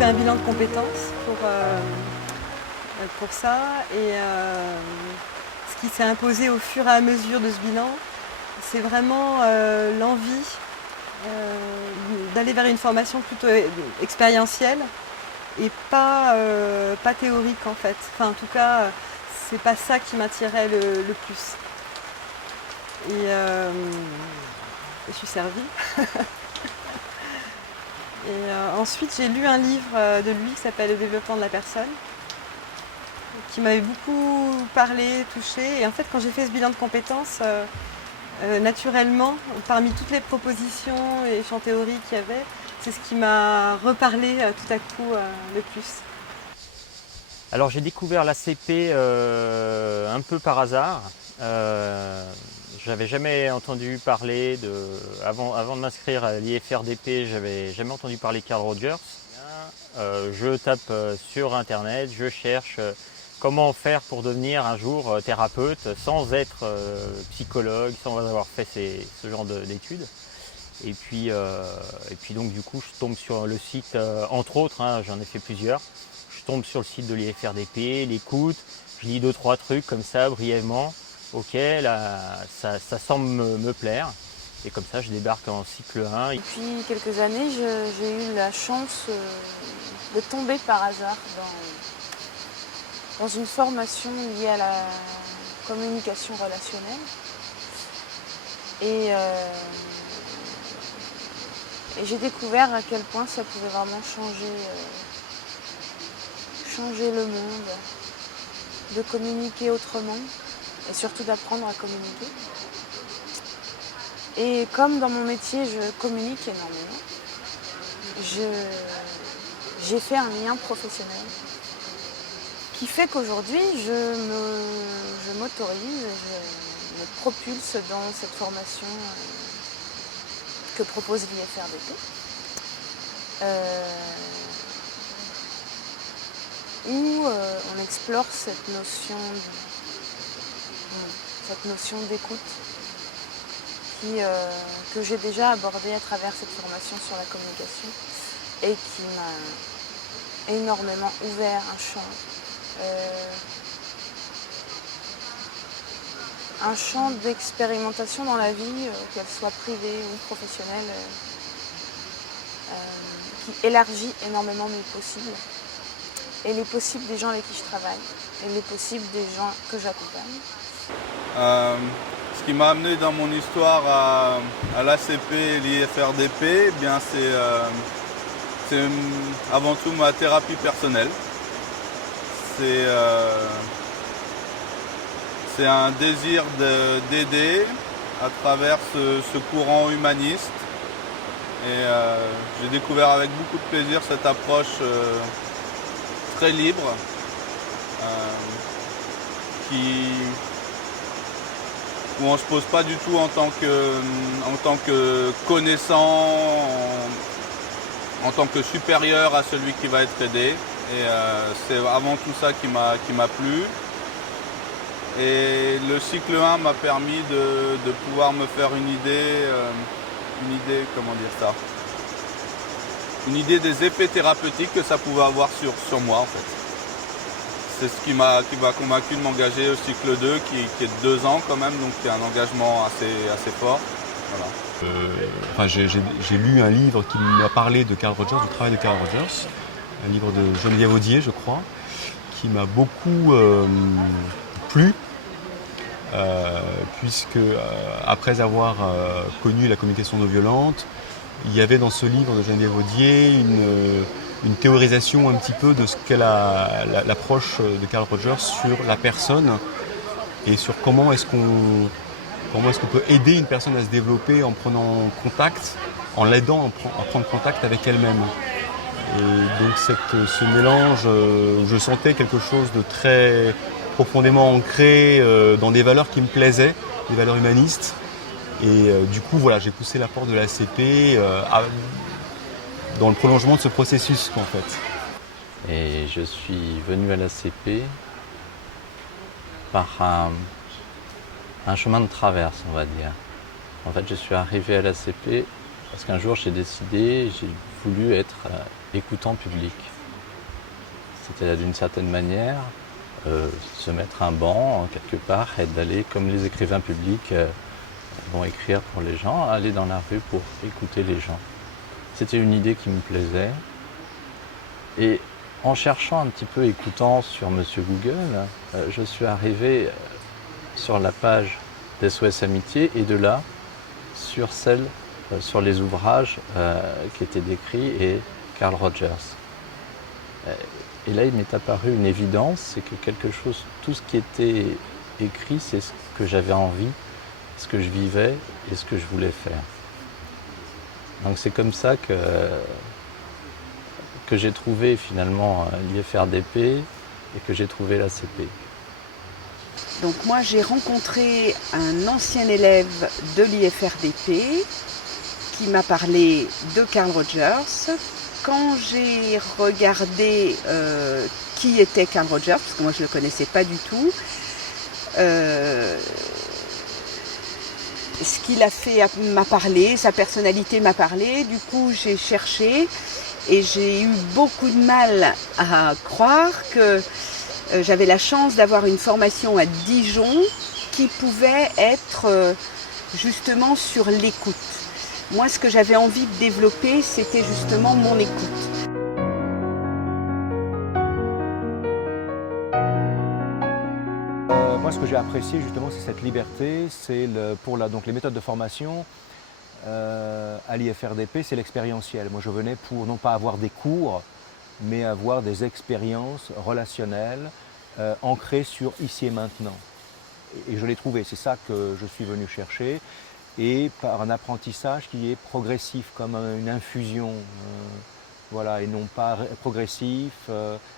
fait un bilan de compétences pour ça. Et ce qui s'est imposé au fur et à mesure de ce bilan, c'est vraiment l'envie d'aller vers une formation plutôt expérientielle et pas théorique en fait. Enfin, en tout cas, c'est pas ça qui m'attirait le plus. Et je suis servie. Et ensuite, j'ai lu un livre de lui qui s'appelle Le développement de la personne, qui m'avait beaucoup parlé, touché. Et en fait, quand j'ai fait ce bilan de compétences, naturellement, parmi toutes les propositions et champs théoriques qu'il y avait, c'est ce qui m'a reparlé tout à coup le plus. Alors j'ai découvert l'ACP un peu par hasard. J'avais jamais entendu parler avant de m'inscrire à l'IFRDP, j'avais jamais entendu parler de Carl Rogers. Je tape sur internet, je cherche comment faire pour devenir un jour thérapeute sans être psychologue, sans avoir fait ce genre d'études. Et puis donc du coup je tombe sur le site, entre autres, hein, j'en ai fait plusieurs. Je tombe sur le site de l'IFRDP, l'écoute, je lis 2-3 trucs comme ça brièvement. Ok, là ça semble me plaire. Et comme ça je débarque en cycle 1. Depuis quelques années, j'ai eu la chance de tomber par hasard dans une formation liée à la communication relationnelle. Et j'ai découvert à quel point ça pouvait vraiment changer le monde, de communiquer autrement et surtout d'apprendre à communiquer. Et comme dans mon métier, je communique énormément, j'ai fait un lien professionnel qui fait qu'aujourd'hui, je m'autorise, je me propulse dans cette formation que propose l'IFRDP. Où on explore cette notion d'écoute que j'ai déjà abordée à travers cette formation sur la communication et qui m'a énormément ouvert un champ d'expérimentation dans la vie, qu'elle soit privée ou professionnelle, qui élargit énormément mes possibles. Et les possibles des gens avec qui je travaille, et les possibles des gens que j'accompagne. Ce qui m'a amené dans mon histoire à l'ACP et l'IFRDP, eh bien c'est avant tout ma thérapie personnelle. C'est un désir d'aider à travers ce courant humaniste. Et j'ai découvert avec beaucoup de plaisir cette approche très libre, où on ne se pose pas du tout en tant que connaissant, en tant que supérieur à celui qui va être aidé. Et c'est avant tout ça qui m'a plu. Et le cycle 1 m'a permis de pouvoir me faire une idée, comment dire ça, une idée des effets thérapeutiques que ça pouvait avoir sur moi en fait. C'est ce qui m'a convaincu de m'engager au cycle 2 qui est de 2 ans quand même, donc qui est un engagement assez fort. Voilà. J'ai lu un livre qui m'a parlé de Carl Rogers, du travail de Carl Rogers, un livre de Geneviève Audier je crois, qui m'a beaucoup plu, puisque après avoir connu la communication non violente, il y avait dans ce livre de Geneviève Audier une théorisation un petit peu de ce qu'est l'approche de Carl Rogers sur la personne et sur comment est-ce qu'on peut aider une personne à se développer en prenant contact, en l'aidant à prendre contact avec elle-même. Et donc ce mélange où je sentais quelque chose de très profondément ancré dans des valeurs qui me plaisaient, des valeurs humanistes. Et du coup, voilà, j'ai poussé la porte de l'ACP dans le prolongement de ce processus, en fait. Et je suis venu à l'ACP par un chemin de traverse, on va dire. En fait, je suis arrivé à l'ACP Parce qu'un jour j'ai décidé, j'ai voulu être écoutant public. C'était d'une certaine manière se mettre un banc quelque part et d'aller, comme les écrivains publics vont écrire pour les gens, aller dans la rue pour écouter les gens. C'était une idée qui me plaisait. Et en cherchant un petit peu, écoutant sur Monsieur Google, je suis arrivé sur la page d'SOS Amitié et de là sur celle, sur les ouvrages qui étaient décrits et Carl Rogers. Et là, il m'est apparu une évidence, c'est que quelque chose, tout ce qui était écrit, c'est ce que j'avais envie, ce que je vivais et ce que je voulais faire. Donc c'est comme ça que j'ai trouvé finalement l'IFRDP et que j'ai trouvé l'ACP. Donc moi j'ai rencontré un ancien élève de l'IFRDP qui m'a parlé de Carl Rogers. Quand j'ai regardé qui était Carl Rogers, parce que moi je ne le connaissais pas du tout, ce qu'il a fait m'a parlé, sa personnalité m'a parlé, du coup j'ai cherché et j'ai eu beaucoup de mal à croire que j'avais la chance d'avoir une formation à Dijon qui pouvait être justement sur l'écoute. Moi, ce que j'avais envie de développer, c'était justement mon écoute. Moi, ce que j'ai apprécié justement, c'est cette liberté. C'est donc les méthodes de formation à l'IFRDP, c'est l'expérientiel. Moi, je venais pour non pas avoir des cours, mais avoir des expériences relationnelles ancrées sur ici et maintenant. Et je l'ai trouvé, c'est ça que je suis venu chercher. Et par un apprentissage qui est progressif, comme une infusion, voilà, et non pas progressif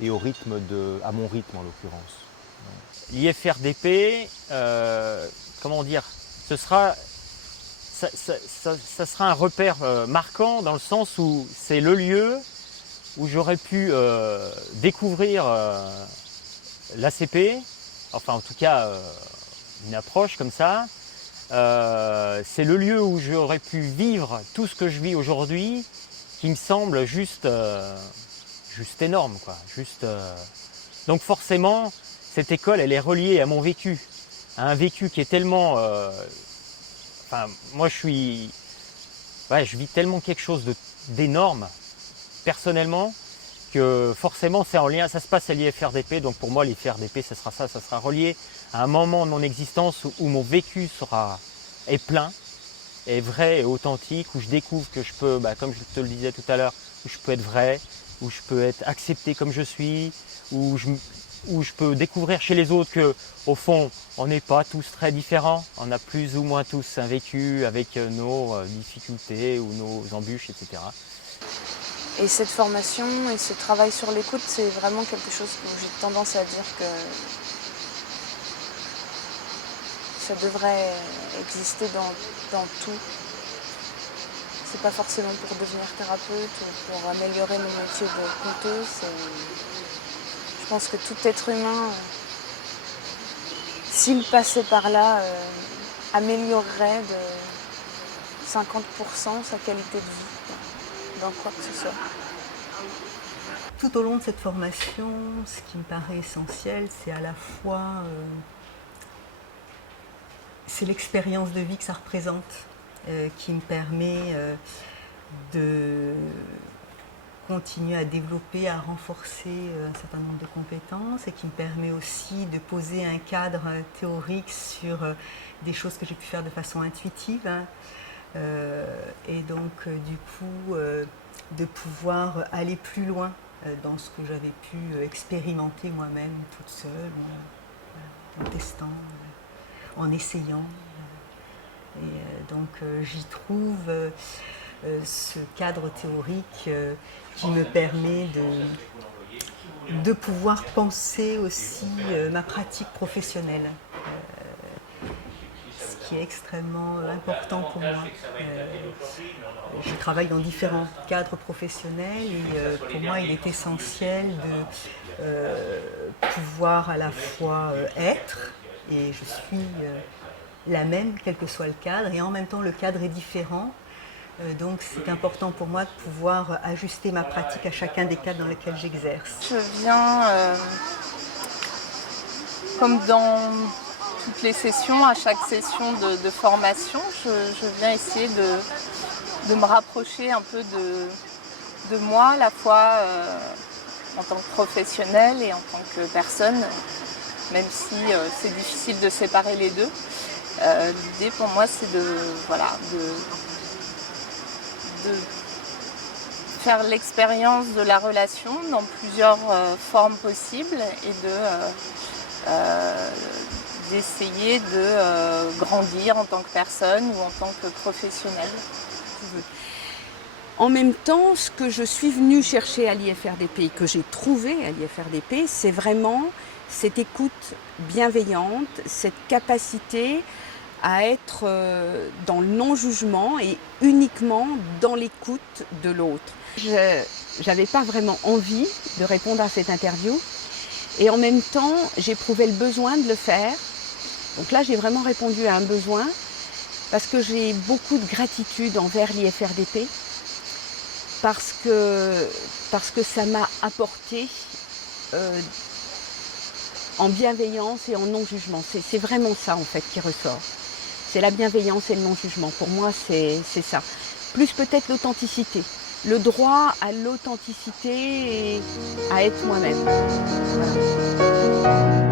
et à mon rythme en l'occurrence. L'IFRDP, comment dire, ça sera un repère marquant dans le sens où c'est le lieu où j'aurais pu découvrir l'ACP, enfin en tout cas une approche comme ça. C'est le lieu où j'aurais pu vivre tout ce que je vis aujourd'hui, qui me semble juste énorme, quoi. Donc forcément, cette école, elle est reliée à mon vécu, à un vécu qui est tellement... moi, je vis tellement quelque chose d'énorme, personnellement, que forcément, c'est en lien, ça se passe à l'IFRDP, donc pour moi, l'IFRDP, ça sera relié à un moment de mon existence où mon vécu est plein, est vrai et authentique, où je découvre que je peux, comme je te le disais tout à l'heure, où je peux être vrai, où je peux être accepté comme je suis, où je peux découvrir chez les autres que, au fond, on n'est pas tous très différents, on a plus ou moins tous un vécu avec nos difficultés ou nos embûches, etc. Et cette formation et ce travail sur l'écoute, c'est vraiment quelque chose où j'ai tendance à dire que ça devrait exister dans tout. C'est pas forcément pour devenir thérapeute ou pour améliorer mon métier de conteuse. Je pense que tout être humain, s'il passait par là, améliorerait de 50% sa qualité de vie, dans quoi que ce soit. Tout au long de cette formation, ce qui me paraît essentiel, c'est à la fois c'est l'expérience de vie que ça représente, qui me permet de continuer à développer, à renforcer un certain nombre de compétences et qui me permet aussi de poser un cadre théorique sur des choses que j'ai pu faire de façon intuitive. Et donc, du coup, de pouvoir aller plus loin dans ce que j'avais pu expérimenter moi-même toute seule, en testant, en essayant. Et donc, j'y trouve ce cadre théorique qui me permet de pouvoir penser aussi ma pratique professionnelle. Ce qui est extrêmement important pour moi. Je travaille dans différents cadres professionnels et pour moi il est essentiel de pouvoir à la fois être, et je suis la même quel que soit le cadre, et en même temps le cadre est différent Donc c'est important pour moi de pouvoir ajuster ma pratique à chacun des cas dans lesquels j'exerce. Je viens, comme dans toutes les sessions, à chaque session de formation, je viens essayer de me rapprocher un peu de moi, à la fois en tant que professionnelle et en tant que personne, même si c'est difficile de séparer les deux. L'idée pour moi c'est de faire l'expérience de la relation dans plusieurs formes possibles et d'essayer de grandir en tant que personne ou en tant que professionnel. En même temps, ce que je suis venue chercher à l'IFRDP et que j'ai trouvé à l'IFRDP, c'est vraiment cette écoute bienveillante, cette capacité à être dans le non-jugement et uniquement dans l'écoute de l'autre. Je n'avais pas vraiment envie de répondre à cette interview et en même temps, j'éprouvais le besoin de le faire. Donc là, j'ai vraiment répondu à un besoin parce que j'ai beaucoup de gratitude envers l'IFRDP parce que ça m'a apporté en bienveillance et en non-jugement. C'est vraiment ça en fait qui ressort. C'est la bienveillance et le non-jugement. Pour moi, c'est ça. Plus peut-être l'authenticité. Le droit à l'authenticité et à être moi-même. Voilà.